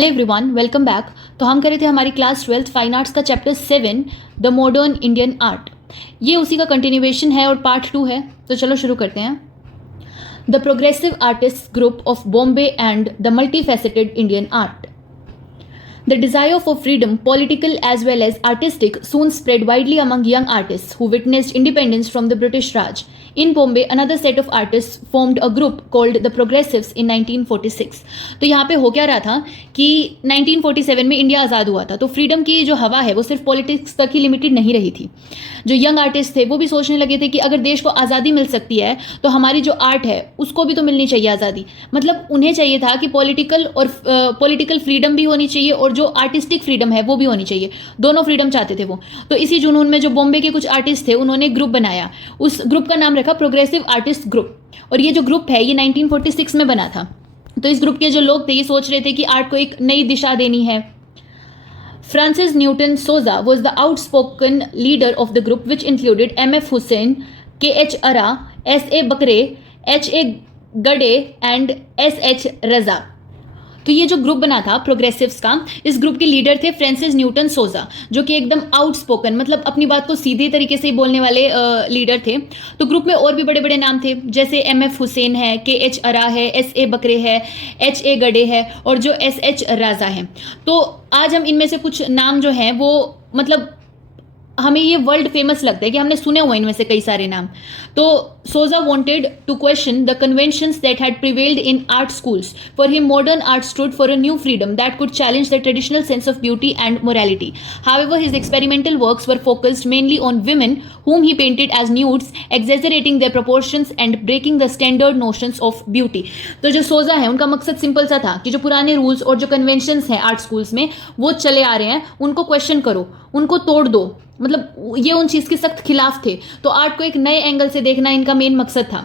Hello everyone, welcome back. तो हम कर रहे थे हमारी क्लास 12th फाइन आर्ट्स का chapter 7 the modern Indian art. ये उसी का कंटिन्यूएशन है और पार्ट 2 है। तो चलो शुरू करते हैं। The progressive artist group of Bombay and the multi faceted Indian art. The desire for freedom, political as well as artistic, soon spread widely among young artists who witnessed independence from the British Raj. In Bombay, another set of artists formed a group called the Progressives in 1946. तो यहाँ पे हो क्या रहा था कि 1947 में India आज़ाद हुआ था, तो फ्रीडम की जो हवा है वो सिर्फ पॉलिटिक्स तक ही लिमिटेड नहीं रही थी। जो यंग आर्टिस्ट थे वो भी सोचने लगे थे कि अगर देश को आज़ादी मिल सकती है तो हमारी जो आर्ट है उसको भी तो मिलनी चाहिए आज़ादी। मतलब उन्हें चाहिए था कि पॉलिटिकल फ्रीडम भी होनी चाहिए और जो आर्टिस्टिक फ्रीडम है वो भी होनी चाहिए। दोनों फ्रीडम चाहते थे वो। तो इसी जुनून में जो बॉम्बे के कुछ आर्टिस्ट थे उन्होंने ग्रुप बनाया। उस ग्रुप का नाम रखा प्रोग्रेसिव आर्टिस्ट ग्रुप। और ये जो ग्रुप है ये 1946 में बना था। तो इस ग्रुप के जो लोग थे ये सोच रहे थे कि आर्ट को एक नई दिशा देनी है। Francis Newton Souza was the outspoken leader of the group, which included M.F. Hussain, K.H. Ara, S.A. Bakre, H.A. Gade and S.H. Raza। तो ये जो ग्रुप बना था प्रोग्रेसिव्स का, इस ग्रुप के लीडर थे फ्रांसिस न्यूटन सोजा, जो कि एकदम आउटस्पोकन मतलब अपनी बात को सीधे तरीके से ही बोलने वाले लीडर थे। तो ग्रुप में और भी बड़े बड़े नाम थे, जैसे M.F. हुसैन है, K.H. अरा है, S.A. बकरे है, H.A. गडे है और जो S.H. राजा है। तो आज हम इनमें से कुछ नाम जो हैं वो मतलब हमें ये वर्ल्ड फेमस लगता है कि हमने सुने हुए इनमें से कई सारे नाम। तो Souza wanted to question the conventions that had prevailed in art schools. For him modern art stood for a new freedom that could challenge the traditional sense of beauty and morality. However his experimental works were focused mainly on women whom he painted as nudes, exaggerating their proportions and breaking the standard notions of beauty। तो जो सोजा है उनका मकसद simple सा था कि जो पुराने रूल्स और जो कन्वेंशंस हैं आर्ट स्कूल्स में वो चले आ रहे हैं, उनको क्वेश्चन करो, उनको तोड़ दो। मतलब ये उन चीज़ के सख्त खिलाफ थे। तो आर्ट को एक नए एंगल से देखना इनका मेन मकसद था।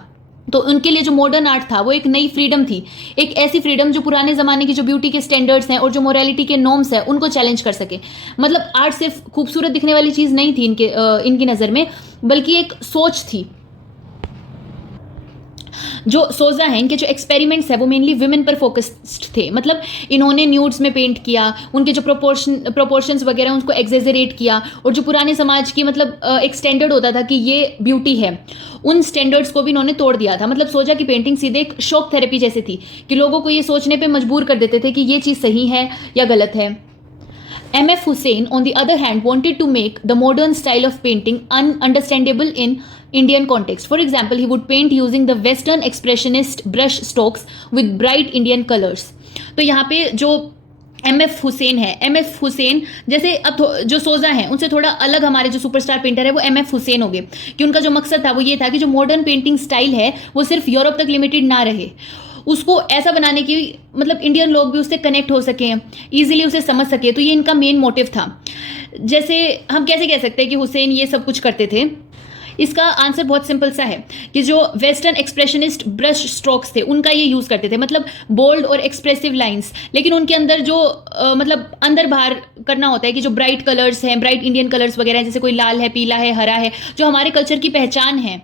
तो उनके लिए जो मॉडर्न आर्ट था वो एक नई फ्रीडम थी, एक ऐसी फ्रीडम जो पुराने ज़माने की जो ब्यूटी के स्टैंडर्ड्स हैं और जो मोरालिटी के नॉर्म्स हैं उनको चैलेंज कर सके। मतलब आर्ट सिर्फ खूबसूरत दिखने वाली चीज़ नहीं थी इनकी नज़र में, बल्कि एक सोच थी। जो सोजा हैं इनके जो एक्सपेरिमेंट्स है वो मेनली विमेन पर फोकस्ड थे। मतलब इन्होंने न्यूड्स में पेंट किया, उनके जो प्रोपोर्शंस वगैरह उनको एग्जेजरेट किया, और जो पुराने समाज की मतलब एक स्टैंडर्ड होता था कि ये ब्यूटी है, उन स्टैंडर्ड्स को भी इन्होंने तोड़ दिया था। मतलब सोजा की पेंटिंग सीधे एक शॉक थेरेपी जैसी थी कि लोगों को ये सोचने पर मजबूर कर देते थे कि ये चीज़ सही है या गलत है। M.F. Hussain, on the other hand, wanted to make the modern style of painting ununderstandable in Indian context. For example, he would paint using the Western expressionist brush strokes with bright Indian colors. तो यहाँ पे जो M.F. Hussain है, M.F. Hussain जैसे अब जो सोजा है उनसे थोड़ा अलग हमारे जो सुपरस्टार पेंटर है वो M.F. हुसैन हो गए, कि उनका जो मकसद था वो ये था कि जो मॉडर्न पेंटिंग स्टाइल है वो सिर्फ यूरोप तक लिमिटेड ना रहे, उसको ऐसा बनाने की मतलब इंडियन लोग भी उससे कनेक्ट हो सकें, ईजिली उसे समझ सके। तो ये इनका मेन मोटिव था। जैसे हम कैसे कह सकते हैं कि हुसैन ये सब कुछ करते थे? इसका आंसर बहुत सिंपल सा है कि जो वेस्टर्न एक्सप्रेशनिस्ट ब्रश स्ट्रोक्स थे उनका ये यूज़ करते थे, मतलब बोल्ड और एक्सप्रेसिव लाइंस, लेकिन उनके अंदर जो मतलब अंदर बाहर करना होता है कि जो ब्राइट कलर्स हैं, ब्राइट इंडियन कलर्स वगैरह हैं, जैसे कोई लाल है, पीला है, हरा है, जो हमारे कल्चर की पहचान है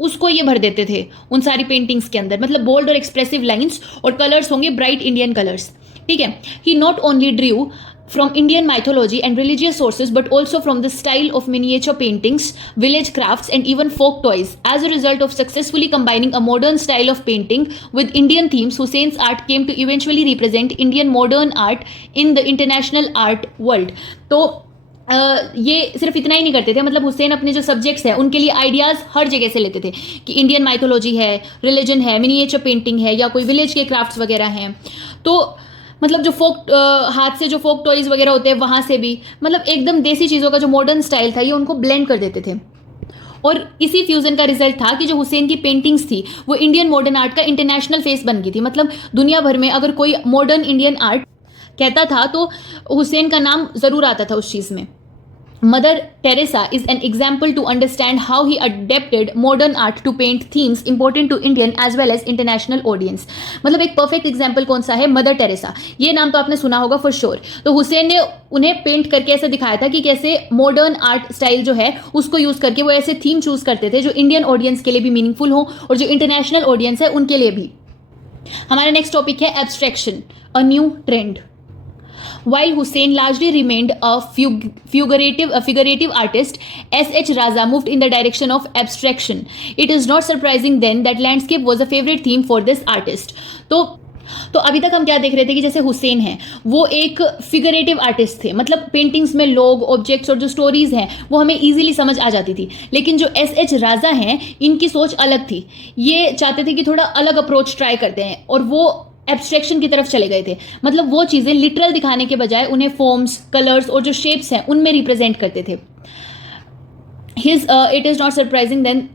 उसको ये भर देते थे उन सारी पेंटिंग्स के अंदर। मतलब बोल्ड और एक्सप्रेसिव लाइंस और कलर्स होंगे ब्राइट इंडियन कलर्स। ठीक है। He not only drew from Indian mythology and religious sources but also from the style of miniature paintings, village crafts and even folk toys. As a result of successfully combining a modern style of painting with Indian themes, Hussein's art came to eventually represent Indian modern art in the international art world. तो ये सिर्फ इतना ही नहीं करते थे, मतलब हुसैन अपने जो सब्जेक्ट्स हैं उनके लिए आइडियाज़ हर जगह से लेते थे कि इंडियन माइथोलॉजी है, रिलीजन है, मिनिएचर पेंटिंग है या कोई विलेज के क्राफ्ट्स वगैरह हैं। तो मतलब जो हाथ से जो फोक टॉयज़ वगैरह होते हैं वहाँ से भी, मतलब एकदम देसी चीज़ों का जो मॉडर्न स्टाइल था ये उनको ब्लेंड कर देते थे। और इसी फ्यूज़न का रिजल्ट था कि जो हुसैन की पेंटिंग्स थी वो इंडियन मॉडर्न आर्ट का इंटरनेशनल फेस बन गई थी। मतलब दुनिया भर में अगर कोई मॉडर्न इंडियन आर्ट कहता था तो हुसैन का नाम ज़रूर आता था उस चीज़ में। Mother Teresa is an example to understand how he adapted modern art to paint themes important to Indian as well as international audience। मतलब एक परफेक्ट एग्जाम्पल कौन सा है? Mother Teresa. ये नाम तो आपने सुना होगा फॉर श्योर। तो हुसैन ने उन्हें पेंट करके ऐसे दिखाया था कि कैसे मॉडर्न आर्ट स्टाइल जो है उसको यूज़ करके वो ऐसे थीम चूज़ करते थे जो इंडियन ऑडियंस के लिए भी मीनिंगफुल हो और जो इंटरनेशनल ऑडियंस है उनके लिए भी। हमारा नेक्स्ट टॉपिक है abstraction, a new trend. While Hussain largely remained a figurative artist, S.H. Raza moved in the direction of abstraction. It is not surprising then that landscape was a favorite theme for this artist. तो अभी तक हम क्या देख रहे थे कि जैसे हुसैन हैं वो एक फिगरेटिव आर्टिस्ट थे, मतलब पेंटिंग्स में लोग, ऑब्जेक्ट्स और जो स्टोरीज हैं वो हमें इजीली समझ आ जाती थी। लेकिन जो S.H. राजा हैं इनकी सोच अलग थी, ये चाहते थे कि थोड़ा अलग अप्रोच ट्राई करते हैं और वो एब्स्ट्रैक्शन की तरफ चले गए थे। मतलब वो चीज़ें लिटरल दिखाने के बजाय उन्हें फॉर्म्स, कलर्स और जो शेप्स हैं उनमें रिप्रेजेंट करते थे। It is not surprising then,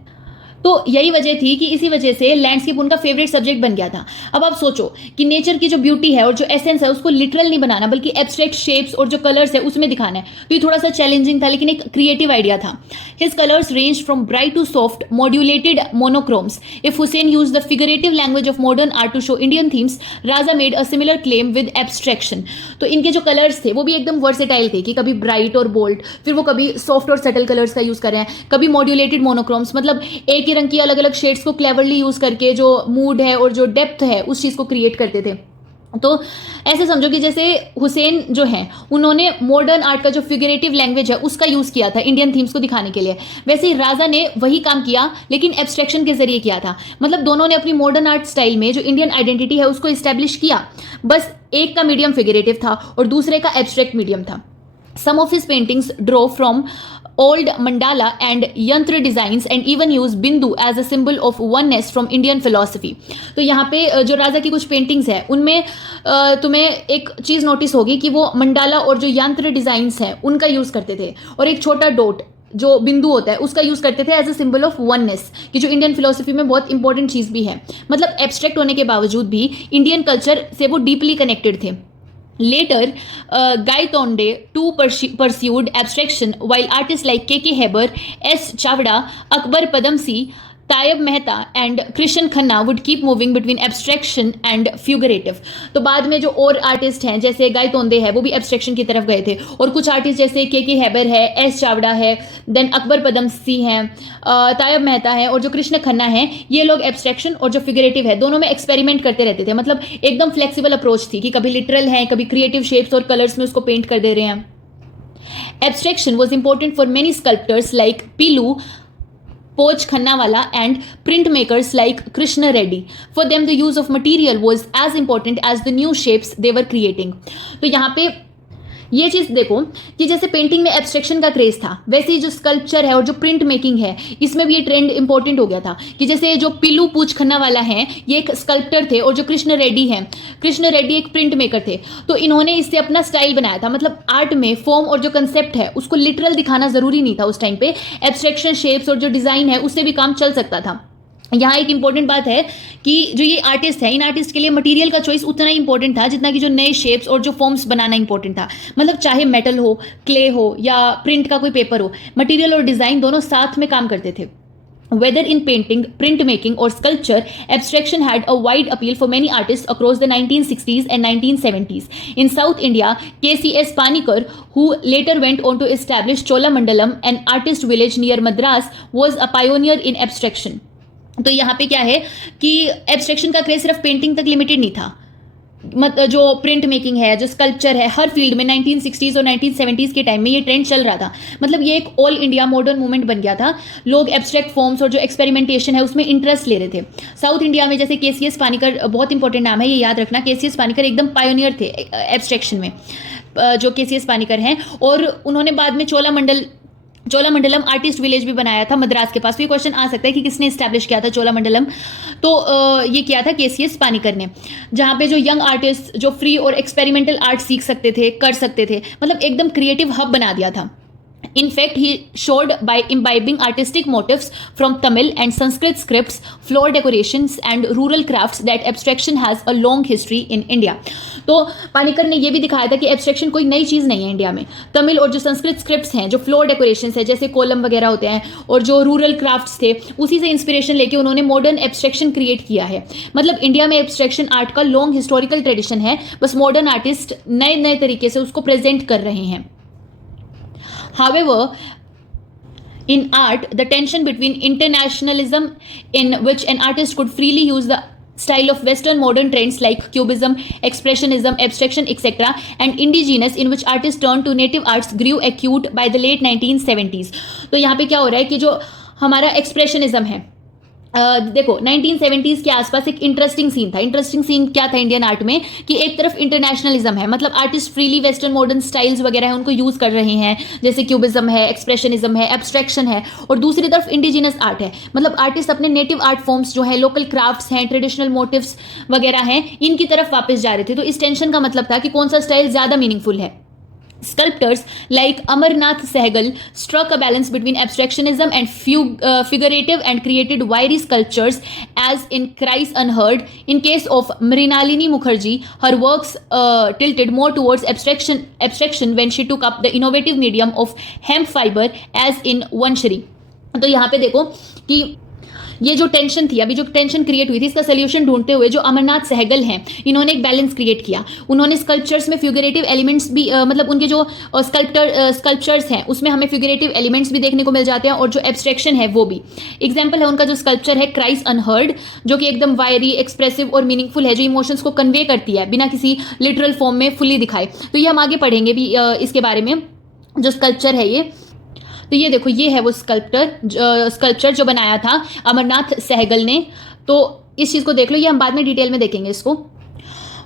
तो यही वजह थी कि इसी वजह से लैंडस्केप उनका फेवरेट सब्जेक्ट बन गया था। अब आप सोचो कि नेचर की जो ब्यूटी है और जो एसेंस है उसको लिटरल नहीं बनाना बल्कि एब्स्ट्रैक्ट शेप्स और जो कलर्स है उसमें दिखाना है, तो ये थोड़ा सा चैलेंजिंग था लेकिन एक क्रिएटिव आइडिया था। His colours range from bright to soft modulated monochromes. If Husain use the figurative language of modern art to show Indian themes, Raja made a similar claim with abstraction. तो इनके जो कलर्स थे वो भी एकदम वर्सेटाइल थे कि कभी ब्राइट और बोल्ड, फिर वो कभी सॉफ्ट और सटल कलर्स का यूज कर रहे हैं, कभी मॉड्यूलेटेड मोनोक्रोम्स, मतलब एक ही रंग की अलग अलग शेड्स को क्लेवरली यूज करके जो मूड है और जो डेप्थ है उस चीज को क्रिएट करते थे। तो ऐसे समझो कि जैसे हुसैन जो हैं उन्होंने मॉडर्न आर्ट का जो फिगरेटिव लैंग्वेज है उसका यूज किया था इंडियन थीम्स को दिखाने के लिए, वैसे ही राजा ने वही काम किया लेकिन एब्स्ट्रैक्शन के जरिए किया था। मतलब दोनों ने अपनी मॉडर्न आर्ट स्टाइल में जो इंडियन आइडेंटिटी है उसको इस्टेब्लिश किया, बस एक का मीडियम फिगरेटिव था और दूसरे का एब्स्ट्रैक्ट मीडियम था। Some of his paintings draw from old mandala and yantra designs and even use bindu as a symbol of oneness from Indian philosophy. तो यहाँ पे जो राजा की कुछ पेंटिंग्स है उनमें तुम्हें एक चीज़ नोटिस होगी कि वो मंडाला और जो यंत्र डिज़ाइंस हैं उनका यूज़ करते थे और एक छोटा डॉट जो बिंदु होता है उसका यूज़ करते थे as a symbol of oneness, कि जो इंडियन फिलोसफी में बहुत इंपॉर्टेंट चीज़ भी है। मतलब एब्स्ट्रैक्ट होने के बावजूद भी इंडियन कल्चर से वो डीपली कनेक्टेड थे। Later, Gaitonde too pursued abstraction, while artists like K.K. Heber, S. Chavda, Akbar Padamsee, Tyeb Mehta and Krishen Khanna would keep moving between abstraction and figurative. तो बाद में जो और आर्टिस्ट हैं जैसे गायतोंदे है वो भी एब्स्ट्रैक्शन की तरफ गए थे, और कुछ आर्टिस्ट जैसे के हेबर है, एस चावड़ा है, देन अकबर पदमसी हैं, तायब मेहता है और जो कृष्ण खन्ना है, ये लोग एब्स्ट्रैक्शन और जो फिगरेटिव है दोनों में एक्सपेरिमेंट करते रहते थे। मतलब एकदम फ्लेक्सिबल अप्रोच थी कि कभी लिटरल है, कभी क्रिएटिव शेप्स और कलर्स में उसको पेंट कर दे रहे हैं। Abstraction was important for many sculptors like Pilu, Poch Khannawala and printmakers like Krishna Reddy. For them, the use of material was as important as the new shapes they were creating. तो यहाँ पे ये चीज़ देखो कि जैसे painting में abstraction का craze था, वैसे ही जो स्कल्पचर है और जो प्रिंट मेकिंग है इसमें भी ये ट्रेंड इंपॉर्टेंट हो गया था। कि जैसे जो पिल्लू पूछ खन्ना वाला है ये एक स्कल्प्टर थे, और जो कृष्ण रेड्डी हैं, कृष्ण रेड्डी एक प्रिंट मेकर थे। तो इन्होंने इससे अपना स्टाइल बनाया था। मतलब आर्ट में फॉर्म और जो कंसेप्ट है उसको लिटरल दिखाना ज़रूरी नहीं था उस टाइम पे, एब्स्ट्रैक्शन शेप्स और जो डिज़ाइन है उससे भी काम चल सकता था। यहाँ एक इंपॉर्टेंट बात है कि जो ये आर्टिस्ट है, इन आर्टिस्ट के लिए मटेरियल का चॉइस उतना ही इंपॉर्टेंट था जितना कि जो नए शेप्स और जो फॉर्म्स बनाना इंपॉर्टेंट था। मतलब चाहे मेटल हो, क्ले हो या प्रिंट का कोई पेपर हो, मटेरियल और डिज़ाइन दोनों साथ में काम करते थे। Whether in painting, printmaking or sculpture, abstraction had a wide appeal for many artists across the 1960s and 1970s. In South India, K.C.S. Panikkar, who later went on to establish Cholamandalam, an artist village near Madras, was a pioneer in abstraction. तो यहाँ पे क्या है कि abstraction का craze सिर्फ painting तक limited नहीं था। जो प्रिंट मेकिंग है, जो स्कल्पचर है, हर फील्ड में 1960s और 1970s के टाइम में ये ट्रेंड चल रहा था। मतलब ये एक ऑल इंडिया मॉडर्न मूवमेंट बन गया था। लोग एब्स्ट्रैक्ट फॉर्म्स और जो एक्सपेरिमेंटेशन है उसमें इंटरेस्ट ले रहे थे। साउथ इंडिया में जैसे केसीएस पानिकर, बहुत इंपॉर्टेंट नाम है ये याद रखना, केसीएस पानिकर एकदम पायोनियर थे एब्स्ट्रैक्शन में, जो केसीएस पानिकर हैं। और उन्होंने बाद में चोलामंडलम आर्टिस्ट विलेज भी बनाया था मद्रास के पास। तो ये क्वेश्चन आ सकता है कि किसने इस्टेब्लिश किया था चोलामंडलम। तो ये किया था केसीएस पानिकर ने, जहाँ पे जो यंग आर्टिस्ट जो फ्री और एक्सपेरिमेंटल आर्ट सीख सकते थे, कर सकते थे, मतलब एकदम क्रिएटिव हब बना दिया था। In fact, he showed by imbibing artistic motifs from Tamil and Sanskrit scripts, floor decorations and rural crafts that abstraction has a long history in India. तो पानिकर ने ये भी दिखाया था कि एब्स्ट्रैक्शन कोई नई चीज़ नहीं है इंडिया में। तमिल और जो संस्कृत स्क्रिप्ट्स हैं, जो फ्लोर डेकोरेशंस है जैसे कोलम वगैरह होते हैं, और जो रूरल क्राफ्ट्स थे, उसी से इंस्पिरेशन लेके उन्होंने मॉडर्न एब्स्ट्रैक्शन क्रिएट किया है। मतलब इंडिया में एब्स्ट्रैक्शन आर्ट का लॉन्ग हिस्टोरिकल ट्रेडिशन है, बस मॉडर्न आर्टिस्ट नए नए तरीके से उसको प्रेजेंट कर रहे हैं। However, in art, the tension between internationalism, in which an artist could freely use the style of Western modern trends like Cubism, Expressionism, Abstraction, etc., and indigenous in which artists turned to native arts grew acute by the late 1970s. तो यहाँ पे क्या हो रहा है कि जो हमारा एक्सप्रेशनिज्म है, देखो 1970s के आसपास एक इंटरेस्टिंग सीन था. इंटरेस्टिंग सीन क्या था इंडियन आर्ट में कि एक तरफ इंटरनेशनलिज्म है, मतलब artist freely western modern styles वगैरह है उनको यूज कर रहे हैं, जैसे क्यूबिज्म है, एक्सप्रेशनिज्म है, एब्स्ट्रैक्शन है, और दूसरी तरफ इंडिजिनस आर्ट है, मतलब आर्टिस्ट अपने नेटिव आर्ट फॉर्म्स जो है, लोकल क्राफ्ट्स हैं, ट्रेडिशनल मोटिव्स वगैरह हैं, इनकी तरफ वापस जा रहे थे. तो इस टेंशन का मतलब था कि कौन सा स्टाइल ज्यादा मीनिंगफुल है. Sculptors like Amarnath Sehgal struck a balance between abstractionism and figurative and created wiry sculptures as in Cries Unheard. In case of Mrinalini Mukherjee, her works tilted more towards abstraction when she took up the innovative medium of hemp fiber as in Vanshri. तो यहाँ पे देखो कि ये जो tension थी, अभी जो टेंशन क्रिएट हुई थी, इसका सोल्यूशन ढूंढते हुए जो अमरनाथ सहगल हैं, इन्होंने एक बैलेंस क्रिएट किया. उन्होंने स्कल्पचर्स में फिगरेटिव एलिमेंट्स भी मतलब उनके जो स्कल्पचर्स हैं उसमें हमें फिगरेटिव एलिमेंट्स भी देखने को मिल जाते हैं और जो एब्स्ट्रैक्शन है वो भी. एग्जाम्पल है उनका जो स्कल्पचर है क्राइस अनहर्ड, जो कि एकदम वायरी, एक्सप्रेसिव और मीनिंगफुल है, जो इमोशंस को कन्वे करती है बिना किसी लिटरल फॉर्म में फुली दिखाए. तो ये हम आगे पढ़ेंगे भी इसके बारे में. जो स्कल्पचर है ये, तो ये देखो, ये है वो स्कल्पचर जो बनाया था अमरनाथ सहगल ने. तो इस चीज़ को देख लो, ये हम बाद में डिटेल में देखेंगे इसको.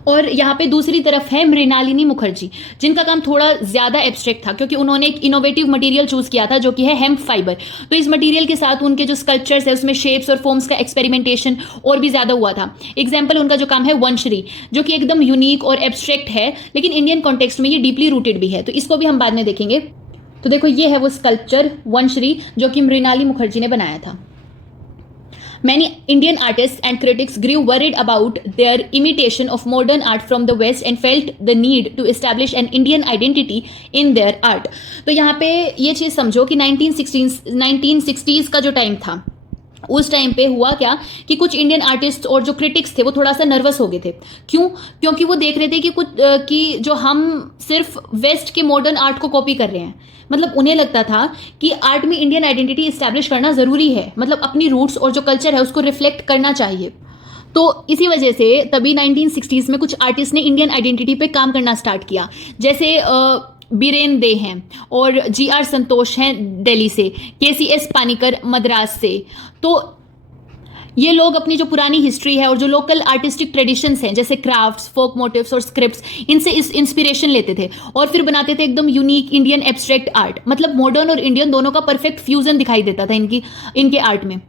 और यहाँ पे दूसरी तरफ है मृणालिनी मुखर्जी, जिनका काम थोड़ा ज़्यादा एब्स्ट्रैक्ट था क्योंकि उन्होंने एक इनोवेटिव मटेरियल चूज़ किया था जो कि है हेम्प फाइबर. तो इस मटेरियल के साथ उनके जो स्कल्पचर्स है उसमें शेप्स और फॉर्म्स का एक्सपेरिमेंटेशन और भी ज़्यादा हुआ था. एग्जाम्पल उनका जो काम है वंशरी, जो कि एकदम यूनिक और एब्स्ट्रैक्ट है, लेकिन इंडियन कॉन्टेक्स्ट में ये डीपली रूटेड भी है. तो इसको भी हम बाद में देखेंगे. तो देखो, ये है वो स्कल्पचर वंशरी जो कि मृणाली मुखर्जी ने बनाया था. Many Indian artists and critics grew worried about their imitation of modern art from the West and felt the need to establish an Indian identity in their art. तो यहाँ पे ये चीज़ समझो कि 1960s का जो टाइम था, उस टाइम पे हुआ क्या कि कुछ इंडियन आर्टिस्ट और जो क्रिटिक्स थे वो थोड़ा सा नर्वस हो गए थे. क्यों? क्योंकि वो देख रहे थे कि जो हम सिर्फ वेस्ट के मॉडर्न आर्ट को कॉपी कर रहे हैं. मतलब उन्हें लगता था कि आर्ट में इंडियन आइडेंटिटी इस्टेब्लिश करना ज़रूरी है, मतलब अपनी रूट्स और जो कल्चर है उसको रिफ्लेक्ट करना चाहिए. तो इसी वजह से तभी 1960s में कुछ आर्टिस्ट ने इंडियन आइडेंटिटी पे काम करना स्टार्ट किया, जैसे बीरेन दे हैं और GR संतोष हैं दिल्ली से, KCS पानीकर मद्रास से. तो ये लोग अपनी जो पुरानी हिस्ट्री है और जो लोकल आर्टिस्टिक ट्रेडिशंस हैं जैसे क्राफ्ट्स, फोक मोटिव्स और स्क्रिप्ट्स, इनसे इस इंस्पिरेशन लेते थे और फिर बनाते थे एकदम यूनिक इंडियन एब्स्ट्रैक्ट आर्ट. मतलब मॉडर्न और इंडियन दोनों का परफेक्ट फ्यूजन दिखाई देता था इनके आर्ट में.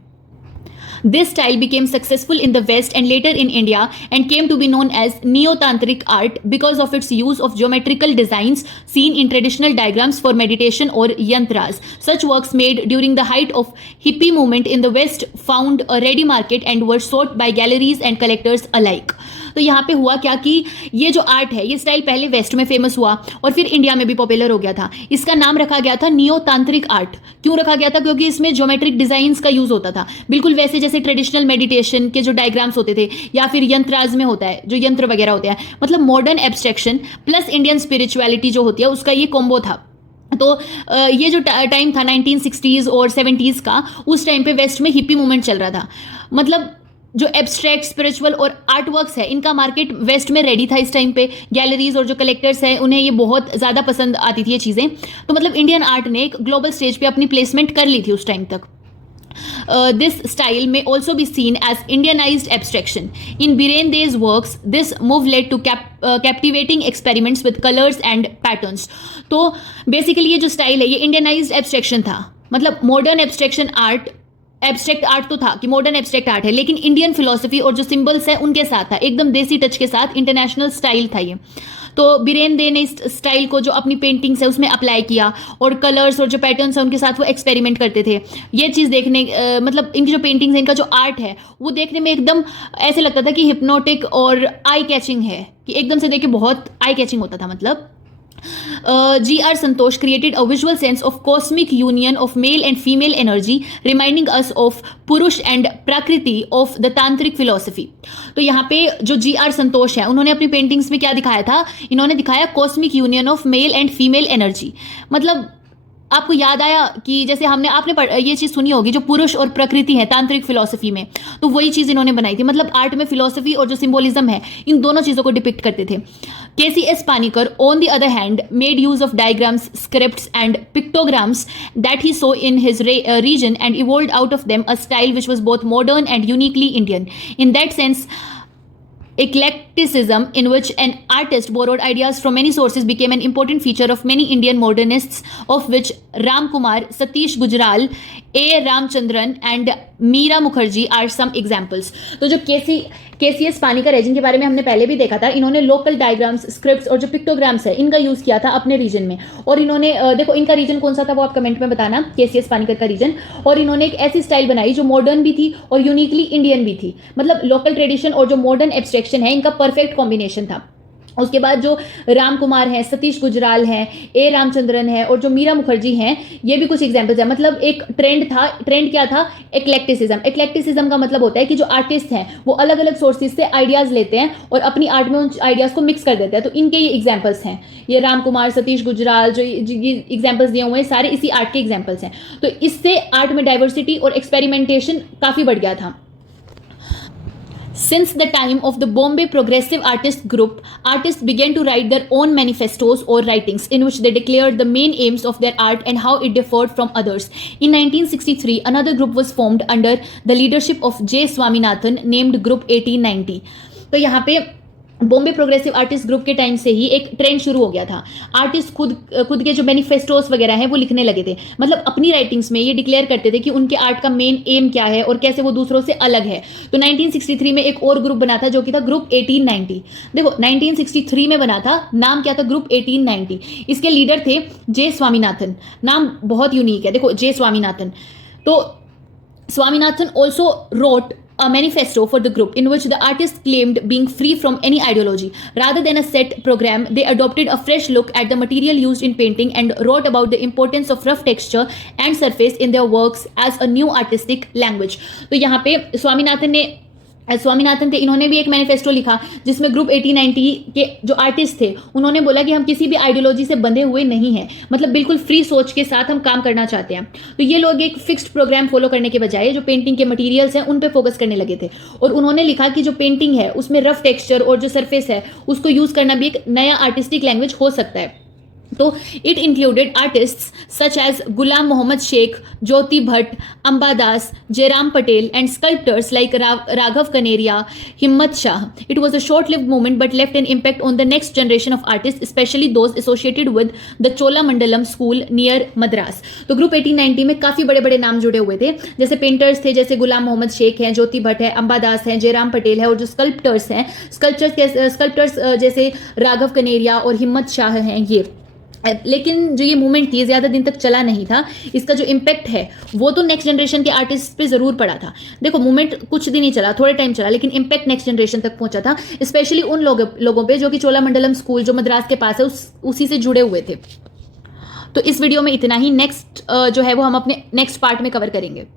This style became successful in the West and later in India and came to be known as Neo-Tantric art because of its use of geometrical designs seen in traditional diagrams for meditation or yantras. Such works made during the height of hippie movement in the West found a ready market and were sought by galleries and collectors alike. तो यहाँ पे हुआ क्या कि ये जो art है, ये स्टाइल पहले वेस्ट में फेमस हुआ और फिर इंडिया में भी पॉपुलर हो गया था. इसका नाम रखा गया था नियो तांत्रिक आर्ट. क्यों रखा गया था? क्योंकि इसमें ज्योमेट्रिक डिजाइंस का यूज होता था, बिल्कुल वैसे जैसे ट्रेडिशनल मेडिटेशन के जो डायग्राम्स होते थे या फिर यंत्राज में होता है, जो यंत्र वगैरह होते हैं. मतलब modern abstraction plus Indian spirituality जो होती है उसका ये कॉम्बो था. तो ये जो टाइम था 1960s और 70s का, उस टाइम पे वेस्ट में हिप्पी मूवमेंट चल रहा था. मतलब जो एब्स्ट्रैक्ट, स्पिरिचुअल और आर्ट वर्क्स है, इनका मार्केट वेस्ट में रेडी था इस टाइम पे. गैलरीज और जो कलेक्टर्स हैं उन्हें ये बहुत ज़्यादा पसंद आती थी ये चीज़ें. तो मतलब इंडियन आर्ट ने एक ग्लोबल स्टेज पे अपनी प्लेसमेंट कर ली थी उस टाइम तक. This style may also be seen as Indianized abstraction. In Biren Dey's works, this move led to captivating experiments with colors and patterns. तो बेसिकली ये जो स्टाइल है ये इंडियनाइज्ड एब्स्ट्रैक्शन था. मतलब modern abstraction art, abstract art तो था कि मॉडर्न एब्स्ट्रैक्ट आर्ट है, लेकिन इंडियन फिलोसफी और जो सिंबल्स है उनके साथ था, एकदम देसी टच के साथ इंटरनेशनल स्टाइल था ये. तो बीरेन दे ने इस स्टाइल को जो अपनी पेंटिंग्स है उसमें अप्लाई किया और कलर्स और जो पैटर्न्स है उनके साथ वो एक्सपेरिमेंट करते थे. ये चीज़ देखने मतलब इनकी जो पेंटिंग्स है, इनका जो आर्ट है वो देखने में एकदम ऐसे लगता था कि हिप्नोटिक और आई कैचिंग है, कि एकदम से देख के बहुत आई कैचिंग होता था. मतलब GR Santosh created a visual sense of cosmic union of male and female energy, reminding us of Purush and Prakriti of the Tantric philosophy. तो यहाँ पे जो GR संतोष है उन्होंने अपनी पेंटिंग्स में क्या दिखाया था? इन्होंने दिखाया cosmic union of male and female energy. मतलब आपको याद आया कि जैसे आपने ये चीज़ सुनी होगी, जो पुरुष और प्रकृति है तांत्रिक फिलॉसफी में, तो वही चीज़ इन्होंने बनाई थी। मतलब आर्ट में फिलॉसफी और जो सिंबोलिज्म है, इन दोनों चीज़ों को डिपिक्ट करते थे। KCS Paniker on the other hand made use of diagrams, scripts and pictograms that he saw in his region and evolved out of them a style which was both modern and uniquely Indian. In that sense, eclecticism, in which an artist borrowed ideas from many sources, became an important feature of many Indian modernists, of which Ram Kumar, Satish Gujral, A. Ramchandran and Meera Mukherjee are some examples. तो जो KCS Panikkar है, जिनके बारे में हमने पहले भी देखा था, इन्होंने लोकल डायग्राम्स, स्क्रिप्ट्स और जो पिक्टोग्राम्स है, इनका यूज़ किया था अपने रीजन में। और इन्होंने देखो, इनका रीजन कौन सा था वो आप कमेंट में बताना, KCS पानीकर का रीजन। और इन्होंने एक ऐसी स्टाइल बनाई जो मॉडर्न भी थी और यूनिकली इंडियन भी थी। मतलब लोकल ट्रेडिशन और जो मॉडर्न एब्स्ट्रैक्शन है, इनका परफेक्ट कॉम्बिनेशन था। उसके बाद जो राम कुमार हैं, सतीश गुजराल हैं, A. रामचंद्रन है और जो मीरा मुखर्जी हैं, ये भी कुछ एग्जाम्पल्स हैं। मतलब एक ट्रेंड था, ट्रेंड क्या था? एक्लेक्टिसिज्म। एक्लेक्टिसिज्म का मतलब होता है कि जो आर्टिस्ट हैं वो अलग अलग सोर्सेज से आइडियाज लेते हैं और अपनी आर्ट में उन आइडियाज को मिक्स कर देते हैं। तो इनके ये एग्जाम्पल्स हैं, ये राम कुमार, सतीश गुजराल, जो ये एग्जाम्पल्स दिए हुए हैं, सारे इसी आर्ट के एग्जाम्पल्स हैं। तो इससे आर्ट में डाइवर्सिटी और एक्सपेरिमेंटेशन काफ़ी बढ़ गया था। Since the time of the Bombay Progressive Artist Group, artists began to write their own manifestos or writings in which they declared the main aims of their art and how it differed from others. In 1963, another group was formed under the leadership of J. Swaminathan named Group 1890. तो यहाँ पे Bombay progressive artist group के time से ही एक trend शुरू हो गया था। आर्टिस्ट खुद के जो मैनिफेस्टोस वगैरह हैं वो लिखने लगे थे। मतलब अपनी राइटिंग्स में ये डिक्लेयर करते थे कि उनके आर्ट का मेन एम क्या है और कैसे वो दूसरों से अलग है। तो 1963 में एक और ग्रुप बना था जो कि था ग्रुप 1890। देखो 1963 में बना था, नाम क्या था? ग्रुप 1890। इसके लीडर थे जे स्वामीनाथन। नाम बहुत यूनिक है, देखो जे स्वामीनाथन। तो Swaminathan also wrote a manifesto for the group in which the artists claimed being free from any ideology. Rather than a set program, they adopted a fresh look at the material used in painting and wrote about the importance of rough texture and surface in their works as a new artistic language. तो यहाँ पे स्वामीनाथन थे, इन्होंने भी एक manifesto लिखा जिसमें group 1890 के जो आर्टिस्ट थे उन्होंने बोला कि हम किसी भी आइडियोलॉजी से बंधे हुए नहीं हैं, मतलब बिल्कुल फ्री सोच के साथ हम काम करना चाहते हैं। तो ये लोग एक फिक्स्ड प्रोग्राम फॉलो करने के बजाय जो पेंटिंग के मटेरियल्स हैं उन पे फोकस करने लगे थे। और उन्होंने लिखा कि जो पेंटिंग है उसमें रफ टेक्सचर और जो सरफेस है उसको यूज़ करना भी एक नया आर्टिस्टिक लैंग्वेज हो सकता है। तो it included artists such as Gulam Mohammed Sheikh, Jyoti Bhatt, Ambadas, Jeram Patel and sculptors like Raghav Kaneria, Himmat Shah. It was a short lived movement but left an impact on the next generation of artist, especially those associated with the Chola Mandalam school near Madras. तो group 1890 में काफ़ी बड़े बड़े नाम जुड़े हुए थे, जैसे पेंटर्स थे जैसे गुलाम मोहम्मद शेख हैं, ज्योति भट्ट है, अंबादास हैं, जयराम पटेल है, और जो स्कल्प्टर्स हैं, स्कल्प्टर्स जैसे राघव कनेरिया और हिम्मत शाह हैं ये। लेकिन जो ये मूवमेंट थी ज़्यादा दिन तक चला नहीं था। इसका जो इम्पैक्ट है वो तो नेक्स्ट जनरेशन के आर्टिस्ट पे ज़रूर पड़ा था। देखो मूवमेंट कुछ दिन ही चला, थोड़े टाइम चला, लेकिन इम्पैक्ट नेक्स्ट जनरेशन तक पहुंचा था, स्पेशली उन लोगों पे जो कि चोलामंडलम स्कूल जो मद्रास के पास है उसी से जुड़े हुए थे। तो इस वीडियो में इतना ही। नेक्स्ट जो है वो हम अपने नेक्स्ट पार्ट में कवर करेंगे।